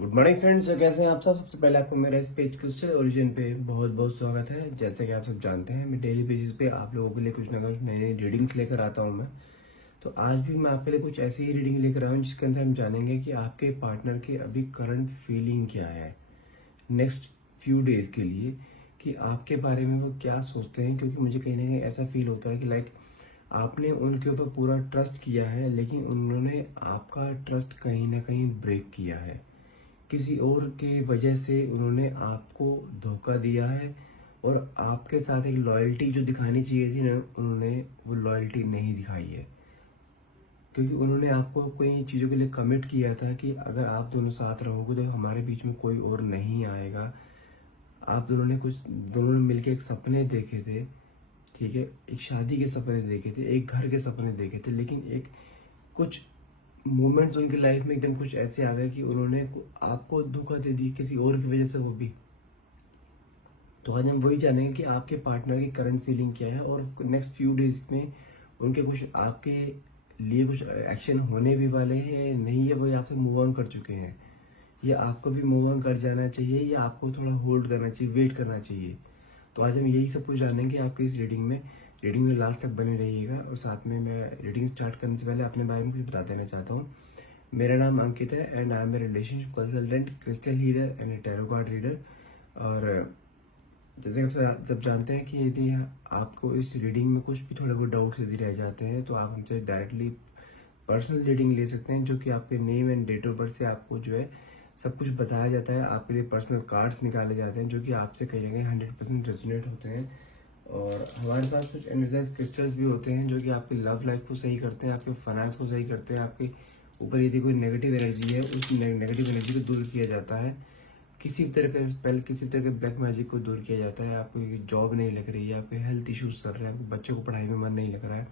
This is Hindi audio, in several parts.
Good morning friends. तो कैसे हैं आप सब। सबसे पहले आपको मेरा इस पेज क्रिस्टल ओरिजिन पे बहुत बहुत स्वागत है। जैसे कि आप सब जानते हैं, मैं डेली बेसिस पे आप लोगों के लिए कुछ ना कुछ नई नई रीडिंग्स लेकर आता हूं मैं। तो आज भी मैं आपके लिए कुछ ऐसी ही रीडिंग लेकर आया हूं जिसके अंदर हम जानेंगे कि आपके पार्टनर की अभी करंट फीलिंग क्या है नेक्स्ट फ्यू डेज के लिए, कि आपके बारे में वो क्या सोचते हैं। क्योंकि मुझे कहीं ना कहीं ऐसा फील होता है कि लाइक आपने उनके ऊपर पूरा ट्रस्ट किया है, लेकिन उन्होंने आपका ट्रस्ट कहीं ना कहीं ब्रेक किया है। किसी और के वजह से उन्होंने आपको धोखा दिया है, और आपके साथ एक लॉयल्टी जो दिखानी चाहिए थी ना, उन्होंने वो लॉयल्टी नहीं दिखाई है। क्योंकि उन्होंने आपको कई चीज़ों के लिए कमिट किया था कि अगर आप दोनों साथ रहोगे तो हमारे बीच में कोई और नहीं आएगा। आप दोनों ने मिलके एक सपने देखे थे, ठीक है, एक शादी के सपने देखे थे, एक घर के सपने देखे थे, लेकिन एक कुछ मोमेंट्स उनकी लाइफ में एकदम कुछ ऐसे आ गए कि उन्होंने आपको धोखा दे दी किसी और की वजह से, वो भी। तो आज हम वही जानेंगे कि आपके पार्टनर की करंट फीलिंग क्या है, और नेक्स्ट फ्यू डेज में उनके कुछ आपके लिए कुछ एक्शन होने भी वाले हैं, नहीं है वो आपसे मूव ऑन कर चुके हैं, या आपको भी मूव ऑन कर जाना चाहिए, या आपको थोड़ा होल्ड करना चाहिए, वेट करना चाहिए। तो आज हम यही सब कुछ जानेंगे आपकी इस रीडिंग में लास्ट तक बने रहिएगा। और साथ में मैं रीडिंग स्टार्ट करने से पहले अपने बारे में कुछ बता देना चाहता हूँ। मेरा नाम अंकित है and I am a relationship consultant, crystal healer and a tarot card reader. और जैसे आप सब जानते हैं कि यदि आपको इस रीडिंग में कुछ भी थोड़े बहुत डाउट्स यदि रह जाते हैं तो आप हमसे डायरेक्टली पर्सनल रीडिंग ले सकते हैं, जो कि आपके name and date of birth से आपको जो है सब कुछ बताया जाता है। आपके लिए पर्सनल कार्ड्स निकाले जाते हैं जो कि आपसे कहीं ना कहीं 100% रेजोनेट होते हैं। और हमारे पास कुछ एनर्जाइज क्रिस्टल्स भी होते हैं जो कि आपकी लव लाइफ को सही करते हैं, आपके फाइनेंस को सही करते हैं, आपके ऊपर यदि कोई नेगेटिव एनर्जी है उस नेगेटिव एनर्जी को दूर किया जाता है। किसी भी तरह का स्पेल, किसी भी तरह के ब्लैक मैजिक को दूर किया जाता है। आपको जॉब नहीं लग रही है, आपके हेल्थ इश्यूज चल रहे हैं, आपके बच्चों को पढ़ाई में मन नहीं लग रहा है,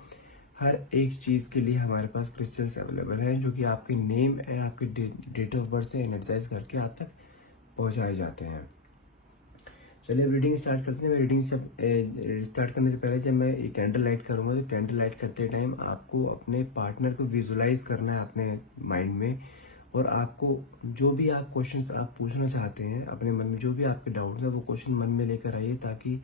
हर एक चीज़ के लिए हमारे पास क्रिस्टल्स अवेलेबल है जो कि आपके नेम एंड आपके डेट ऑफ बर्थ से एनर्जाइज करके आप तक पहुंचाए जाते हैं। चलिए अब रीडिंग स्टार्ट करते हैं। मैं रीडिंग स्टार्ट करने से पहले जब मैं एक कैंडल लाइट करूंगा तो कैंडल लाइट करते टाइम आपको अपने पार्टनर को विजुलाइज करना है अपने माइंड में। और आपको जो भी आप क्वेश्चंस आप पूछना चाहते हैं अपने मन में, जो भी आपके डाउट है वो क्वेश्चन मन में लेकर आइए, ताकि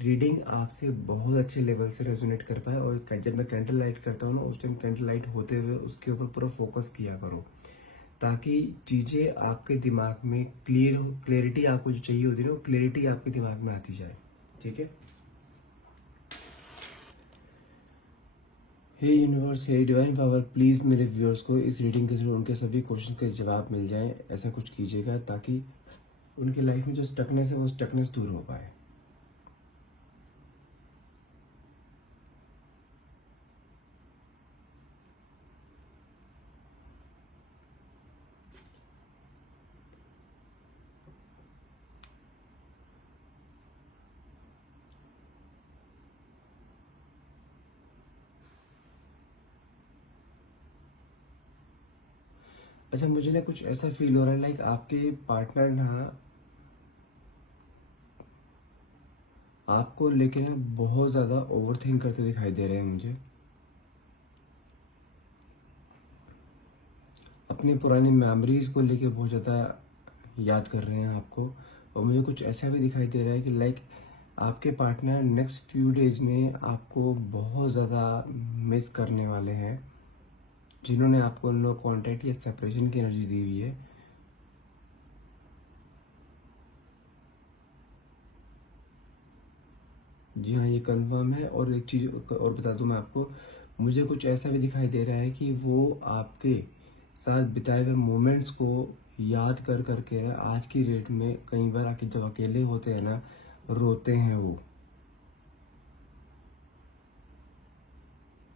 रीडिंग आपसे बहुत अच्छे लेवल से रेजोनेट कर पाए। और जब मैं कैंडल लाइट करता हूँ ना, उस टाइम कैंडल लाइट होते हुए उसके ऊपर पूरा फोकस किया करो, ताकि चीज़ें आपके दिमाग में क्लियरिटी आपको जो चाहिए होती है ना, वो क्लियरिटी आपके दिमाग में आती जाए। ठीक है। हे यूनिवर्स, हे डिवाइन पावर, प्लीज़ मेरे व्यूअर्स को इस रीडिंग के थ्रू उनके सभी क्वेश्चन के जवाब मिल जाएं। ऐसा कुछ कीजिएगा ताकि उनकी लाइफ में जो स्टकनेस है वो स्टकनेस दूर हो पाए। अच्छा, मुझे ना कुछ ऐसा फील हो रहा है लाइक आपके पार्टनर ना आपको लेके ना बहुत ज़्यादा ओवर थिंक करते दिखाई दे रहे हैं मुझे। अपनी पुरानी मेमोरीज को लेके बहुत ज़्यादा याद कर रहे हैं आपको। और मुझे कुछ ऐसा भी दिखाई दे रहा है कि लाइक आपके पार्टनर नेक्स्ट फ्यू डेज में आपको बहुत ज़्यादा मिस करने वाले हैं, जिन्होंने आपको नो कांटेक्ट या सेपरेशन की एनर्जी दी हुई है। जी हाँ, ये कंफर्म है। और एक चीज़ और बता दूं मैं आपको, मुझे कुछ ऐसा भी दिखाई दे रहा है कि वो आपके साथ बिताए हुए मोमेंट्स को याद कर करके आज की डेट में कई बार आके जब अकेले होते हैं ना, रोते हैं वो।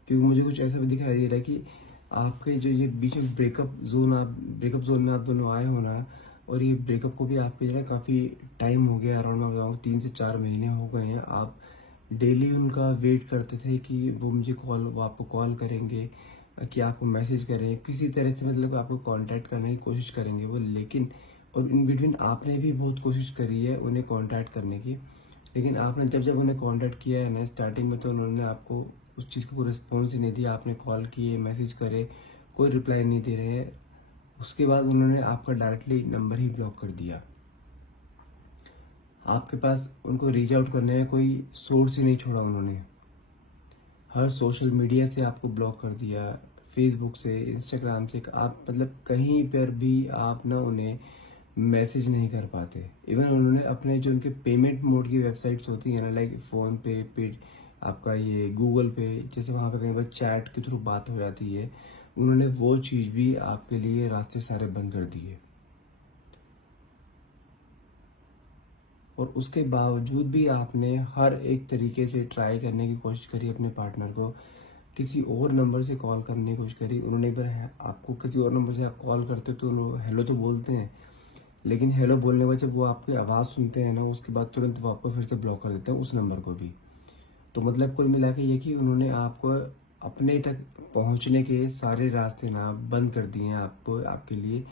क्योंकि मुझे कुछ ऐसा भी दिखाई दे रहा है कि आपके जो ये बीच में ब्रेकअप जोन में आप दोनों आए हो ना, और ये ब्रेकअप को भी आपके जो है काफ़ी टाइम हो गया, अराउंड मैं बताऊँ 3 से 4 महीने हो गए हैं। आप डेली उनका वेट करते थे कि वो आपको कॉल करेंगे, कि आपको मैसेज करें, किसी तरह से मतलब आपको कांटेक्ट करने की कोशिश करेंगे वो। लेकिन और इन बिटवीन आपने भी बहुत कोशिश करी है उन्हें कांटेक्ट करने की, लेकिन आपने जब जब उन्हें कांटेक्ट किया है ना स्टार्टिंग में, तो उन्होंने आपको उस चीज़ का कोई रिस्पॉन्स ही नहीं दिया। आपने कॉल किए, मैसेज करे, कोई रिप्लाई नहीं दे रहे हैं। उसके बाद उन्होंने आपका डायरेक्टली नंबर ही ब्लॉक कर दिया। आपके पास उनको रीच आउट करने का कोई सोर्स ही नहीं छोड़ा उन्होंने। हर सोशल मीडिया से आपको ब्लॉक कर दिया, फेसबुक से, इंस्टाग्राम से। आप मतलब कहीं पर भी आप ना उन्हें मैसेज नहीं कर पाते। इवन उन्होंने अपने जो उनके पेमेंट मोड की वेबसाइट्स होती हैं ना, लाइक फ़ोन पे, आपका ये गूगल पे, जैसे वहाँ पे कहीं पर चैट के थ्रू बात हो जाती है, उन्होंने वो चीज़ भी आपके लिए रास्ते सारे बंद कर दिए। और उसके बावजूद भी आपने हर एक तरीके से ट्राई करने की कोशिश करी, अपने पार्टनर को किसी और नंबर से कॉल करने की कोशिश करी। उन्होंने एक बार आपको किसी और नंबर से आप कॉल करते हो तो हेलो तो बोलते हैं, लेकिन हेलो बोलने के बाद जब वो आपकी आवाज़ सुनते हैं ना, उसके बाद तुरंत वो आपको फिर से ब्लॉक कर देते हैं उस नंबर को भी। तो मतलब कुल मिला के ये कि उन्होंने आपको अपने तक पहुंचने के सारे रास्ते ना बंद कर दिए हैं आपको, आपके लिए।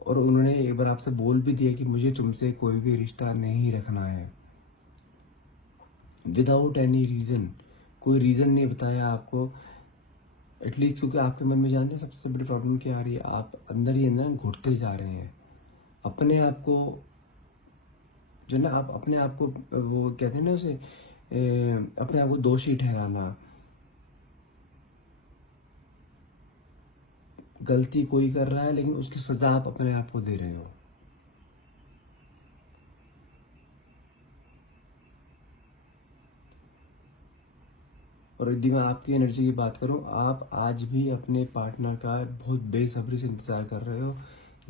और उन्होंने एक बार आपसे बोल भी दिया कि मुझे तुमसे कोई भी रिश्ता नहीं रखना है, विदाउट एनी रीज़न। कोई रीज़न नहीं बताया आपको एटलीस्ट, क्योंकि आपके मन में जानते हैं सबसे बड़ी प्रॉब्लम क्या आ रही है, आप अंदर ही अंदर घुटते जा रहे हैं अपने आप को। जो ना आप अपने आप को, वो कहते हैं ना उसे, अपने आप को दोषी ठहराना। गलती कोई कर रहा है लेकिन उसकी सजा आप अपने आप को दे रहे हो। और यदि मैं आपकी एनर्जी की बात करूं, आप आज भी अपने पार्टनर का बहुत बेसब्री से इंतज़ार कर रहे हो,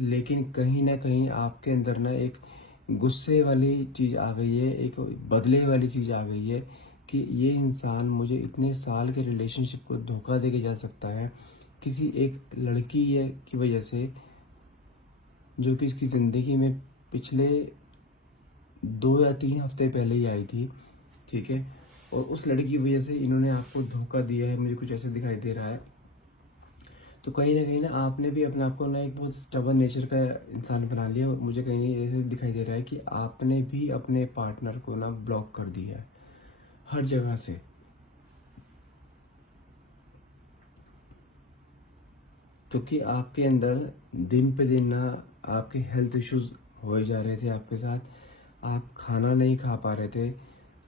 लेकिन कहीं ना कहीं आपके अंदर ना एक गुस्से वाली चीज़ आ गई है, एक बदले वाली चीज़ आ गई है कि ये इंसान मुझे इतने साल के रिलेशनशिप को धोखा दे के जा सकता है किसी एक लड़की है की वजह से, जो कि इसकी ज़िंदगी में पिछले 2 या 3 हफ्ते पहले ही आई थी, ठीक है। और उस लड़की की वजह से इन्होंने आपको धोखा दिया है, मुझे कुछ ऐसे दिखाई दे रहा है। तो कहीं ना आपने भी अपने आप को ना एक बहुत स्टबर्न नेचर का इंसान बना लिया, और मुझे कहीं ना ऐसे दिखाई दे रहा है कि आपने भी अपने पार्टनर को ना ब्लॉक कर दिया है हर जगह से। क्योंकि आपके अंदर दिन पे दिन ना आपके हेल्थ इश्यूज हो जा रहे थे आपके साथ, आप खाना नहीं खा पा रहे थे,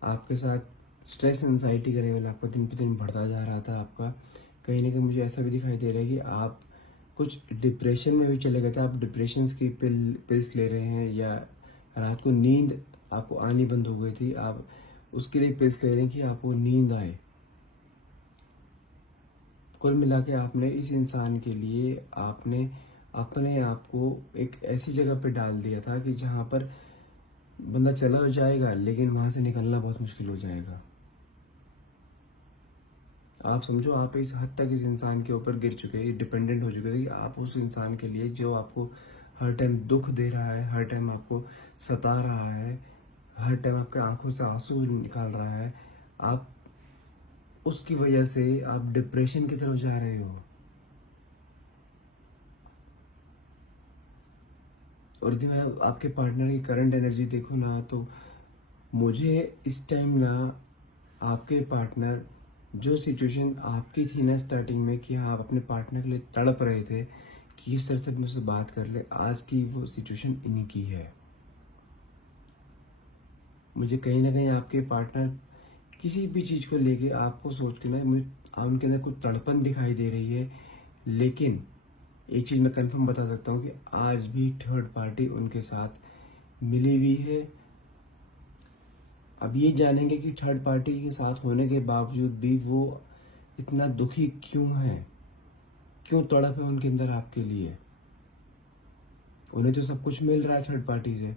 आपके साथ स्ट्रेस एंजाइटी का लेवल आपका दिन पे दिन बढ़ता जा रहा था आपका। कहीं ना कहीं मुझे ऐसा भी दिखाई दे रहा है कि आप कुछ डिप्रेशन में भी चले गए थे। आप डिप्रेशंस की पिल्स ले रहे हैं, या रात को नींद आपको आनी बंद हो गई थी, आप उसके लिए पिल्स ले रहे हैं कि आपको नींद आए। कुल मिला के आपने इस इंसान के लिए आपने अपने आप को एक ऐसी जगह पे डाल दिया था कि जहाँ पर बंदा चला हो जाएगा लेकिन वहाँ से निकलना बहुत मुश्किल हो जाएगा। आप समझो, आप इस हद तक इस इंसान के ऊपर गिर चुके हैं, डिपेंडेंट हो चुके थे कि आप उस इंसान के लिए जो आपको हर टाइम दुख दे रहा है, हर टाइम आपको सता रहा है, हर टाइम आपके आंखों से आंसू निकाल रहा है, आप उसकी वजह से आप डिप्रेशन की तरफ जा रहे हो। और यदि मैं आपके पार्टनर की करंट एनर्जी देखूँ ना, तो मुझे इस टाइम ना आपके पार्टनर, जो सिचुएशन आपकी थी ना स्टार्टिंग में कि हाँ आप अपने पार्टनर के लिए तड़प रहे थे कि इस तरह से मुझसे बात कर ले, आज की वो सिचुएशन इन्हीं की है। मुझे कहीं ना कहीं आपके पार्टनर किसी भी चीज़ को लेके आपको सोच के ना मुझे उनके अंदर कुछ तड़पन दिखाई दे रही है। लेकिन एक चीज़ मैं कंफर्म बता सकता हूँ कि आज भी थर्ड पार्टी उनके साथ मिली हुई है। अब ये जानेंगे कि थर्ड पार्टी के साथ होने के बावजूद भी वो इतना दुखी क्यों है, क्यों तड़प है उनके अंदर आपके लिए। उन्हें तो सब कुछ मिल रहा है थर्ड पार्टी से,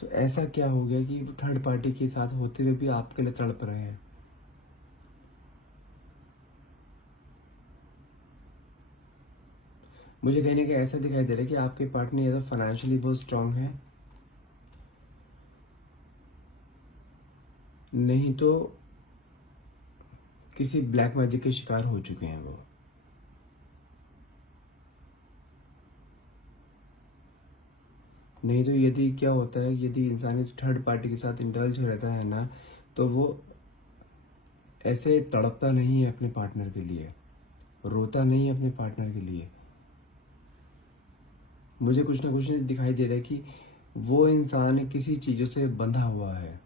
तो ऐसा क्या हो गया कि वो थर्ड पार्टी के साथ होते हुए भी आपके लिए तड़प रहे हैं। मुझे कहीं ना कहीं ऐसा दिखाई दे रहा है कि आपके पार्टनर या तो फाइनेंशियली बहुत स्ट्रांग है, नहीं तो किसी ब्लैक मैजिक के शिकार हो चुके हैं वो। नहीं तो यदि क्या होता है, यदि इंसान इस थर्ड पार्टी के साथ इंडल्ज हो रहता है ना, तो वो ऐसे तड़पता नहीं है अपने पार्टनर के लिए, रोता नहीं है अपने पार्टनर के लिए। मुझे कुछ ना कुछ दिखाई दे रहा है कि वो इंसान किसी चीज़ों से बंधा हुआ है।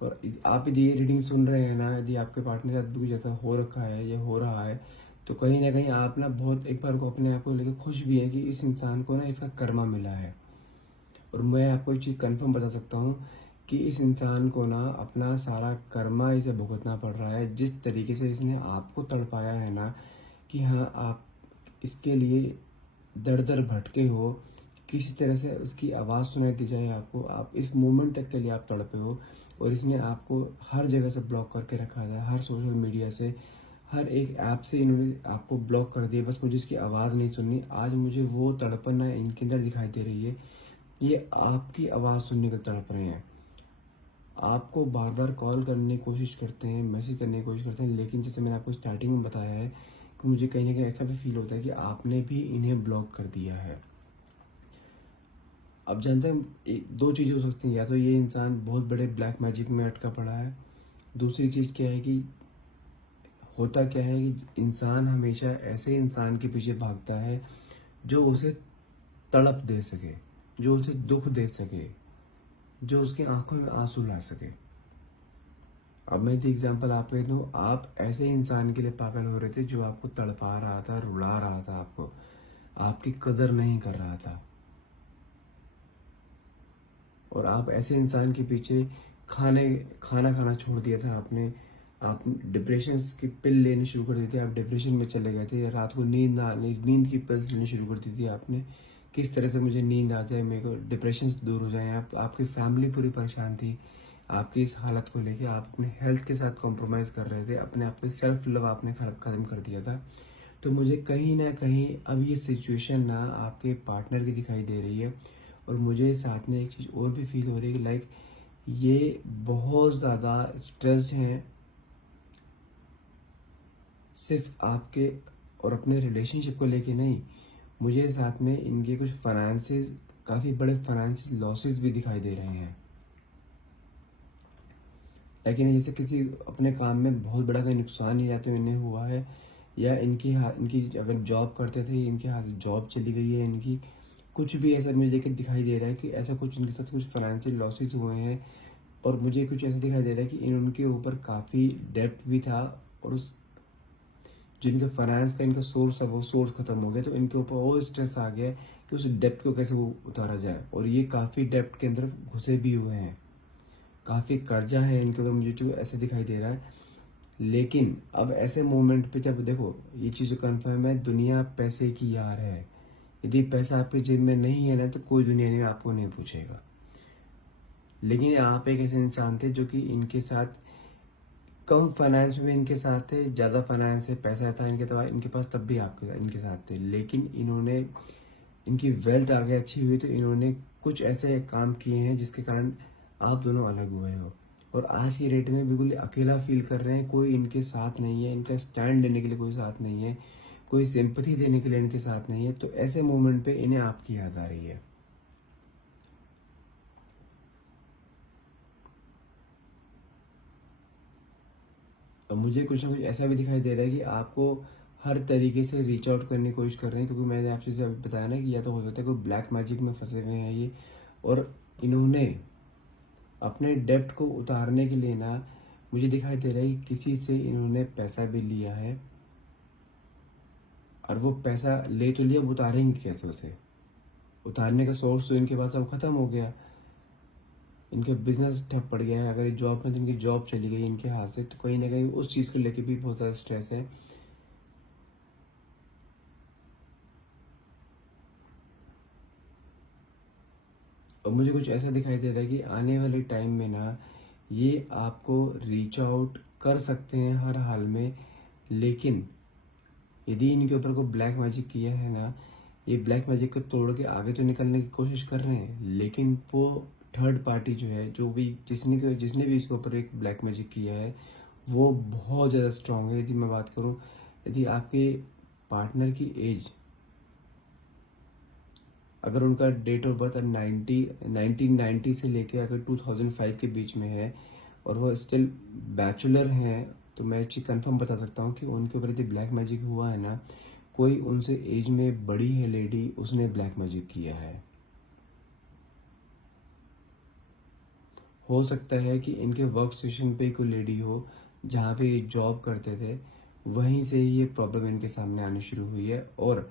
और आप यदि ये रीडिंग सुन रहे हैं ना, यदि आपके पार्टनर के साथ भी कुछ ऐसा हो रखा है या हो रहा है, तो कहीं ना कहीं आप ना बहुत एक बार को अपने आप को लेकर खुश भी है कि इस इंसान को ना इसका कर्मा मिला है। और मैं आपको एक चीज़ कंफर्म बता सकता हूँ कि इस इंसान को ना अपना सारा कर्मा इसे भुगतना पड़ रहा है। जिस तरीके से इसने आपको तड़पाया है ना, कि हाँ आप इसके लिए दर दर भटके हो, किसी तरह से उसकी आवाज़ सुनाई दी जाए आपको, आप इस मोमेंट तक के लिए आप तड़पे हो। और इसने आपको हर जगह से ब्लॉक करके रखा था, हर सोशल मीडिया से, हर एक ऐप से इन्होंने आपको ब्लॉक कर दिया। बस मुझे इसकी आवाज़ नहीं सुननी। आज मुझे वो तड़पन ना इनके अंदर दिखाई दे रही है। ये आपकी आवाज़ सुनने को तड़प रहे हैं, आपको बार बार कॉल करने की कोशिश करते हैं, मैसेज करने की कोशिश करते हैं, लेकिन जैसे मैंने आपको स्टार्टिंग में बताया है कि मुझे कहीं ना कहीं ऐसा भी फील होता है कि आपने भी इन्हें ब्लॉक कर दिया है। अब जानते हैं दो चीज़ें हो सकती हैं, या तो ये इंसान बहुत बड़े ब्लैक मैजिक में अटका पड़ा है। दूसरी चीज़ क्या है कि होता क्या है कि इंसान हमेशा ऐसे इंसान के पीछे भागता है जो उसे तड़प दे सके, जो उसे दुख दे सके, जो उसकी आंखों में आंसू ला सके। अब मैं एक एग्जांपल आपको दूं, आप ऐसे इंसान के लिए पागल हो रहे थे जो आपको तड़पा रहा था, रुला रहा था, आपको आपकी कदर नहीं कर रहा था। और आप ऐसे इंसान के पीछे खाना खाना छोड़ दिया था आपने। आप डिप्रेशन की पिल लेनी शुरू कर दी थी, आप डिप्रेशन में चले गए थे। रात को नींद की पिल्स लेनी शुरू कर दी थी आपने। किस तरह से मुझे नींद आ जाए, मेरे को डिप्रेशन से दूर हो जाए। आपकी फैमिली पूरी परेशान थी आपकी इस हालत को लेके। आप अपने हेल्थ के साथ कॉम्प्रोमाइज़ कर रहे थे, अपने आप पे सेल्फ लव आपने खत्म कर दिया था। तो मुझे कहीं ना कहीं अब ये सिचुएशन ना आपके पार्टनर की दिखाई दे रही है। और मुझे साथ में एक चीज़ और भी फील हो रही है कि लाइक ये बहुत ज़्यादा स्ट्रेस्ड हैं, सिर्फ आपके और अपने रिलेशनशिप को लेके नहीं। मुझे साथ में इनके कुछ फाइनेंसेस, काफ़ी बड़े फाइनेंशियल लॉसेस भी दिखाई दे रहे हैं। लेकिन जैसे किसी अपने काम में बहुत बड़ा कोई नुकसान ही जाते इन्हें हुआ है, या इनकी अगर जॉब करते थे, इनके हाथ से जॉब चली गई है इनकी, कुछ भी ऐसा मुझे देख दिखाई दे रहा है कि ऐसा कुछ इनके साथ कुछ फाइनेंशियल लॉसेस हुए हैं। और मुझे कुछ ऐसा दिखाई दे रहा है कि इनके ऊपर काफ़ी डेप्ट भी था, और उस जो इनका फाइनेंस का इनका सोर्स है वो सोर्स खत्म हो गया। तो इनके ऊपर और स्ट्रेस आ गया कि उस डेप्ट को कैसे वो उतारा जाए। और ये काफ़ी डेप्ट के अंदर घुसे भी हुए हैं, काफ़ी कर्जा है इनके ऊपर, मुझे जो ऐसे दिखाई दे रहा है। लेकिन अब ऐसे मोमेंट पे जब देखो, ये चीज़ कन्फर्म है, दुनिया पैसे की यार है। यदि पैसा आपके जेब में नहीं है ना, तो कोई दुनिया नहीं आपको नहीं पूछेगा। लेकिन आप एक ऐसे इंसान थे जो कि इनके साथ कम फाइनेंस में इनके साथ थे, ज़्यादा फाइनेंस है, पैसा था इनके पास, तब भी आपके इनके साथ थे। लेकिन इन्होंने, इनकी वेल्थ आगे अच्छी हुई तो इन्होंने कुछ ऐसे काम किए हैं जिसके कारण आप दोनों अलग हुए हो। और आज की डेट में बिल्कुल अकेला फील कर रहे हैं, कोई इनके साथ नहीं है, इनका स्टैंड लेने के लिए कोई साथ नहीं है, कोई सिंपैथी देने के लिए इनके साथ नहीं है। तो ऐसे मोमेंट पे इन्हें आपकी याद आ रही है। अब मुझे कुछ ना कुछ ऐसा भी दिखाई दे रहा है कि आपको हर तरीके से रीच आउट करने की कोशिश कर रहे हैं, क्योंकि मैंने आपसे जैसे बताया ना कि या तो हो सकता है कोई ब्लैक मैजिक में फंसे हुए हैं ये। और इन्होंने अपने डेप्ट को उतारने के लिए ना, मुझे दिखाई दे रहा है कि किसी से इन्होंने पैसा भी लिया है। और वो पैसा ले तो लिया, अब उतारेंगे कैसे उसे? उतारने का सोर्स तो इनके पास अब खत्म हो गया, इनके बिजनेस ठप पड़ गया है। अगर जॉब में तो इनकी जॉब चली गई इनके हाथ से, तो कहीं ना कहीं उस चीज़ को लेके भी बहुत ज़्यादा स्ट्रेस है। और मुझे कुछ ऐसा दिखाई दे रहा है कि आने वाले टाइम में ना ये आपको रीच आउट कर सकते हैं हर हाल में। लेकिन यदि इनके ऊपर कोई ब्लैक मैजिक किया है ना, ये ब्लैक मैजिक को तोड़ के आगे तो निकलने की कोशिश कर रहे हैं, लेकिन वो थर्ड पार्टी जो है, जो भी जिसने भी इसके ऊपर एक ब्लैक मैजिक किया है, वो बहुत ज़्यादा स्ट्रांग है। यदि मैं बात करूँ, यदि आपके पार्टनर की एज, अगर उनका डेट ऑफ बर्थ 1990 से लेके अगर 2005 के बीच में है, और वो स्टिल बैचलर हैं, तो मैं चीज कंफर्म बता सकता हूँ कि उनके ऊपर यदि ब्लैक मैजिक हुआ है ना, कोई उनसे एज में बड़ी है लेडी, उसने ब्लैक मैजिक किया है। हो सकता है कि इनके वर्क स्टेशन पे कोई लेडी हो जहाँ पे ये जॉब करते थे, वहीं से ही ये प्रॉब्लम इनके सामने आनी शुरू हुई है, और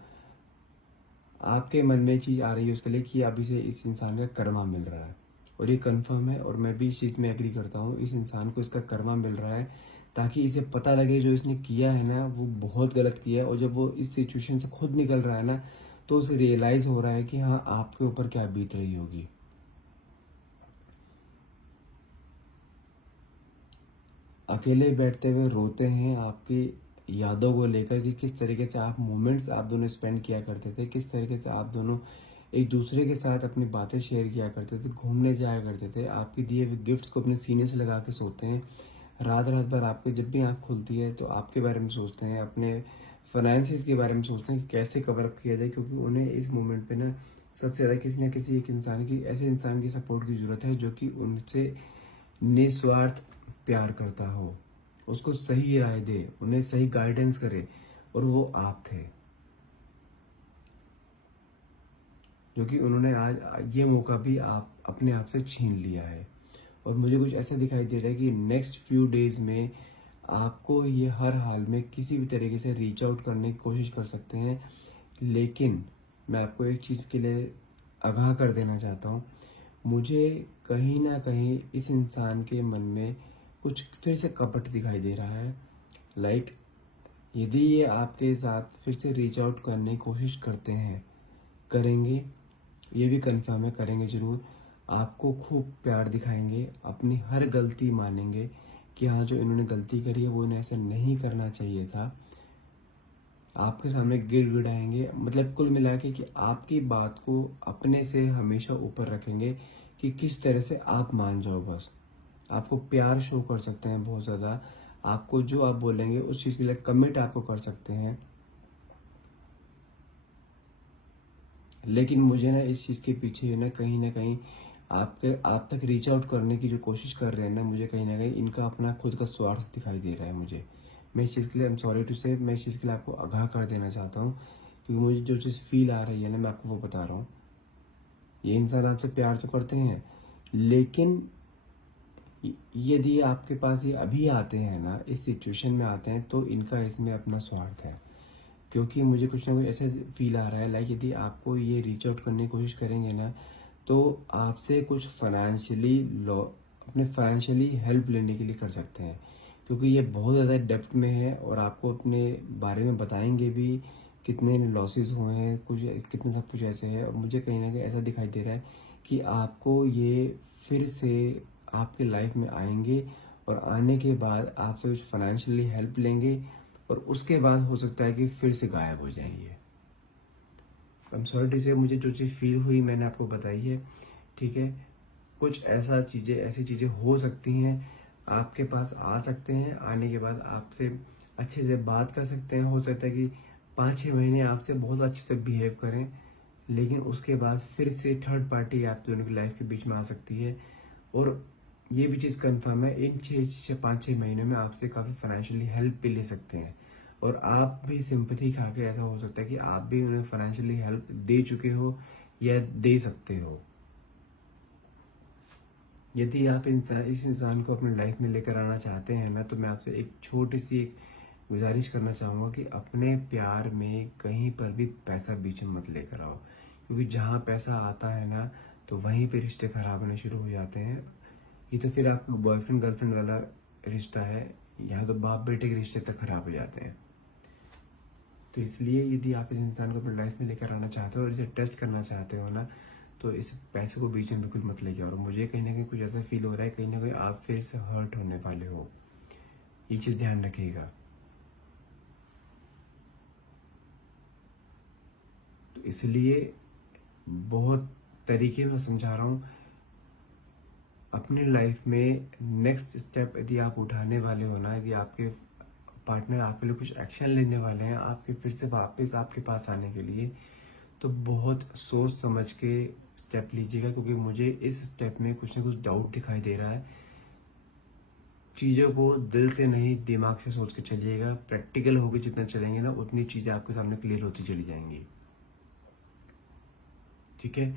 आपके मन में चीज़ आ रही है उसके लिए कि अभी से इस इंसान का कर्मा मिल रहा है, और ये कंफर्म है, और मैं भी इस चीज़ में एग्री करता हूँ। इस इंसान को इसका कर्मा मिल रहा है ताकि इसे पता लगे जो इसने किया है ना वो बहुत गलत किया है, और जब वो इस सिचुएशन से खुद निकल रहा है ना तो उसे रियलाइज़ हो रहा है कि हाँ आपके ऊपर क्या बीत रही होगी। अकेले बैठते हुए रोते हैं आपकी यादों को लेकर कि किस तरीके से आप मोमेंट्स आप दोनों स्पेंड किया करते थे, किस तरीके से आप दोनों एक दूसरे के साथ अपनी बातें शेयर किया करते थे, घूमने जाया करते थे, आपके दिए हुए गिफ्ट्स को अपने सीने से लगा के सोते हैं। रात रात भर आपके जब भी आँख खुलती है तो आपके बारे में सोचते हैं, अपने फाइनेंसिस के बारे में सोचते हैं कि कैसे कवर अप किया जाए, क्योंकि उन्हें इस मोमेंट पे ना सबसे ज़्यादा किसी न किसी एक इंसान की, ऐसे इंसान की सपोर्ट की ज़रूरत है जो कि उनसे निस्वार्थ प्यार करता हो, उसको सही राय दे, उन्हें सही गाइडेंस करे, और वो आप थे, जो कि उन्होंने आज ये मौका भी आप अपने आप से छीन लिया है। और मुझे कुछ ऐसा दिखाई दे रहा है कि नेक्स्ट फ्यू डेज में आपको ये हर हाल में किसी भी तरीके से रीच आउट करने की कोशिश कर सकते हैं, लेकिन मैं आपको एक चीज़ के लिए आगाह कर देना चाहता हूँ। मुझे कहीं ना कहीं इस इंसान के मन में कुछ फिर से कपट दिखाई दे रहा है। लाइक यदि ये आपके साथ फिर से रीच आउट करने की कोशिश करते हैं, करेंगे, ये भी कंफर्म है करेंगे ज़रूर, आपको खूब प्यार दिखाएंगे, अपनी हर गलती मानेंगे कि हाँ जो इन्होंने गलती करी है वो इन्हें ऐसा नहीं करना चाहिए था, आपके सामने गिड़गिड़ाएंगे, मतलब कुल मिला के कि आपकी बात को अपने से हमेशा ऊपर रखेंगे कि किस तरह से आप मान जाओ बस। आपको प्यार शो कर सकते हैं बहुत ज़्यादा, आपको जो आप बोलेंगे उस चीज़ के लिए कमिट आपको कर सकते हैं, लेकिन मुझे ना इस चीज़ के पीछे ना कहीं आप तक रीच आउट करने की जो कोशिश कर रहे हैं ना, मुझे कहीं ना कहीं इनका अपना खुद का स्वार्थ दिखाई दे रहा है मुझे। मैं इस चीज़ के लिए आई एम सॉरी टू से, मैं इस चीज़ के लिए आपको आगाह कर देना चाहता हूँ, क्योंकि मुझे जो चीज़ फील आ रही है ना मैं आपको वो बता रहा हूँ। ये इंसान आपसे प्यार तो करते हैं, लेकिन यदि आपके पास ये अभी आते हैं ना, इस सिचुएशन में आते हैं, तो इनका इसमें अपना स्वार्थ है, क्योंकि मुझे कुछ ना कुछ ऐसे फील आ रहा है लाइक यदि आपको ये रीच आउट करने की कोशिश करेंगे ना तो आपसे कुछ फाइनेंशियली लॉ, अपने फाइनेंशियली हेल्प लेने के लिए कर सकते हैं, क्योंकि ये बहुत ज़्यादा डेप्थ में है, और आपको अपने बारे में बताएंगे भी कितने लॉसेस हुए हैं, कुछ कितने सब कुछ ऐसे है, और मुझे कहीं ना कहीं ऐसा दिखाई दे रहा है कि आपको ये फिर से आपके लाइफ में आएंगे, और आने के बाद आपसे कुछ फाइनेंशियली हेल्प लेंगे, और उसके बाद हो सकता है कि फिर से गायब हो जाएंगे। आई एम सॉरी टू से, मुझे जो चीज़ फील हुई मैंने आपको बताई है, ठीक है। कुछ ऐसी चीज़ें हो सकती हैं, आपके पास आ सकते हैं, आने के बाद आपसे अच्छे से बात कर सकते हैं, हो सकता है कि 5-6 महीने आपसे बहुत अच्छे से बिहेव करें, लेकिन उसके बाद फिर से थर्ड पार्टी आप दोनों की लाइफ के बीच में आ सकती है, और ये भी चीज़ कंफर्म है इन 5-6 महीनों में आपसे काफ़ी फाइनेंशियली हेल्प भी ले सकते हैं, और आप भी सिंपैथी खा के ऐसा हो सकता है कि आप भी उन्हें फाइनेंशियली हेल्प दे चुके हो या दे सकते हो। यदि आप इस इंसान को अपनी लाइफ में लेकर आना चाहते हैं ना, तो मैं आपसे एक छोटी सी एक गुजारिश करना चाहूँगा कि अपने प्यार में कहीं पर भी पैसा बीच में मत लेकर आओ, क्योंकि जहाँ पैसा आता है ना तो वहीं पे रिश्ते खराब होने शुरू हो जाते हैं। ये तो फिर आपका बॉयफ्रेंड गर्लफ्रेंड वाला रिश्ता है, यहाँ तो बाप बेटे के रिश्ते तक खराब हो जाते हैं। तो इसलिए यदि आप इस इंसान को अपनी लाइफ में लेकर आना चाहते हो और इसे टेस्ट करना चाहते हो ना, तो इस पैसे को बीच में बिल्कुल मत लेके आओ। और मुझे कहीं ना कहीं कुछ ऐसा फील हो रहा है, कहीं ना कहीं आप फिर से हर्ट होने वाले हो, ये चीज़ ध्यान रखिएगा। तो इसलिए बहुत तरीके में समझा रहा हूँ, अपनी लाइफ में नेक्स्ट स्टेप यदि आप उठाने वाले हो ना, यदि आपके पार्टनर आपके लिए कुछ एक्शन लेने वाले हैं आपके फिर से वापस आपके पास आने के लिए, तो बहुत सोच समझ के स्टेप लीजिएगा, क्योंकि मुझे इस स्टेप में कुछ ना कुछ डाउट दिखाई दे रहा है। चीज़ों को दिल से नहीं दिमाग से सोच के चलिएगा। प्रैक्टिकल होकर जितना चलेंगे ना उतनी चीज़ें आपके सामने क्लियर होती चली जाएंगी। ठीक है,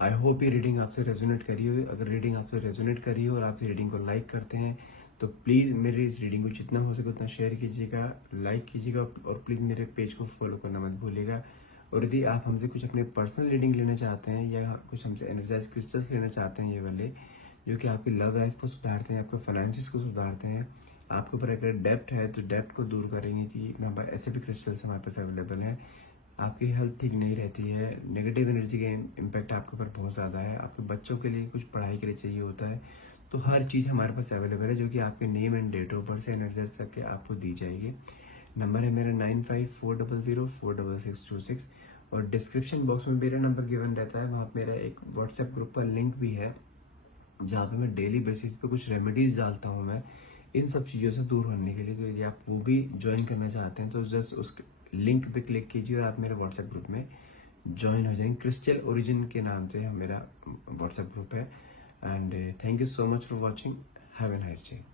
आई होप ये रीडिंग आपसे रेजोनेट करी हो। अगर रीडिंग आपसे रेजोनेट करी हो और आप रीडिंग को लाइक करते हैं तो प्लीज़ मेरे इस रीडिंग को जितना हो सके उतना शेयर कीजिएगा, लाइक कीजिएगा और प्लीज़ मेरे पेज को फॉलो करना मत भूलिएगा। और यदि आप हमसे कुछ अपने पर्सनल रीडिंग लेना चाहते हैं या कुछ हमसे एनर्जाइज क्रिस्टल्स लेना चाहते हैं, ये वाले जो कि आपकी लव लाइफ को सुधारते हैं, आपके फाइनेंसिस को सुधारते हैं, आपके ऊपर अगर डेप्ट है तो डेप्ट को दूर करेंगे जी, हमारे ऐसे भी क्रिस्टल्स हमारे पास अवेलेबल हैं। आपकी हेल्थ ठीक नहीं रहती है, नेगेटिव एनर्जी का इम्पैक्ट आपके ऊपर बहुत ज़्यादा है, आपके बच्चों के लिए कुछ पढ़ाई के लिए चाहिए होता है, तो हर चीज़ हमारे पास अवेलेबल है जो कि आपके name and date of birth से एनर्जाइज करके आपको दी जाएगी। नंबर है मेरा 9540062626 और डिस्क्रिप्शन बॉक्स में मेरा नंबर गिवन रहता है, वहाँ मेरा एक व्हाट्सएप ग्रुप का लिंक भी है जहाँ पे मैं डेली बेसिस पे कुछ रेमेडीज डालता हूँ मैं इन सब चीज़ों से दूर होने के लिए। तो यदि आप वो भी ज्वाइन करना चाहते हैं तो जस्ट उस लिंक पे क्लिक कीजिए और आप मेरे व्हाट्सएप ग्रुप में ज्वाइन हो जाएंगे। क्रिस्टल ओरिजिन के नाम से मेरा व्हाट्सएप ग्रुप है। And thank you so much for watching. Have a nice day.